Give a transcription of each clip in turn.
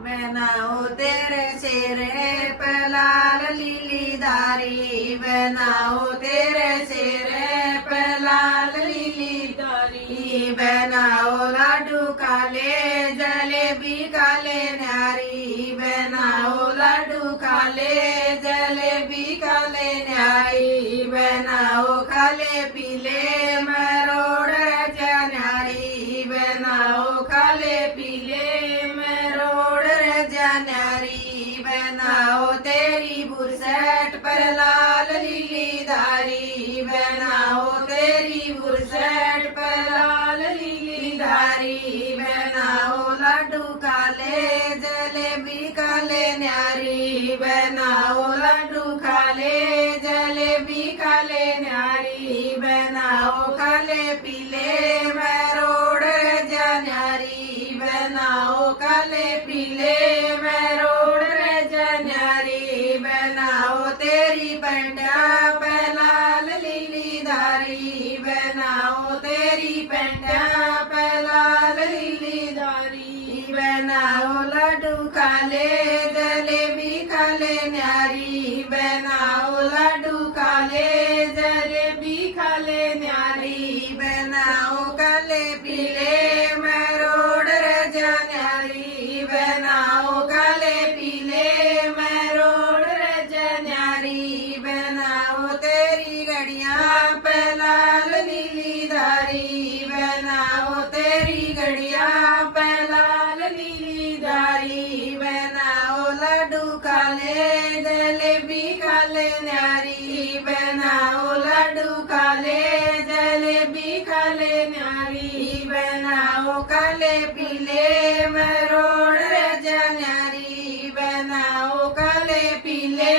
बनाओ तेरे चेहरे पे लाल लीली दारी, बनाओ तेरे चेहरे पे लाल लीली दारी, बनाओ लाडू काले जलेबी काले न्यारी, बनाओ लाडू काले जलेबी काले न्यारी, बनाओ खाले पीले मरोड़ रजा न्यारी, बनाओ खाले पीले मरोड़ रजा न्यारी, बनाओ तेरी बुरसट पर लाल लीली धारी, बनाओ तेरी बुरसट पर लाल लीली धारी, बनाओ लाडू काले जलेबी काले न्यारी, बनाओ लाडू काले जलेबी काले न्यारी, बनाओ खाले पीले मरोड़ रजा न्यारी, बनाओ काले पीले मरोड़ रजा न्यारी, बनाओ तेरी पंडा पे लाल लीली धारी, बनाओ तेरी पंडा पे लाल लीली धारी, बनाओ लाडू काले जलेबी काले न्यारी, बनाओ लाडू काले जलेबी काले न्यारी, बनाओ काले पीले मरोड़ रजा न्यारी, बनाओ काले पीले मरोड़ रजा न्यारी, बनाओ तेरी घड़ियां पे लाल नीली धारी, बनाओ तेरी घड़ियां पे लाल नीली धारी, बनाओ लाडू काले जलेबी काले न्यारी, बनाओ लाडू काले जलेबी काले न्यारी, बनाओ काले पीले मरोड़ रजा न्यारी, बनाओ काले पीले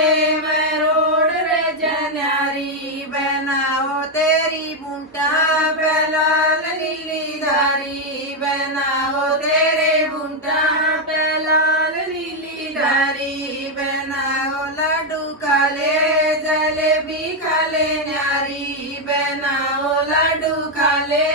मरोड़ रजा न्यारी, बनाओ तेरी बूंटा पे लाल नीली धारी, बनाओ तेरे बूंटा पे लाल नीली धारी, बनाओ लाडू काले जलेबी काले न्यारी, बनाओ लाडू काले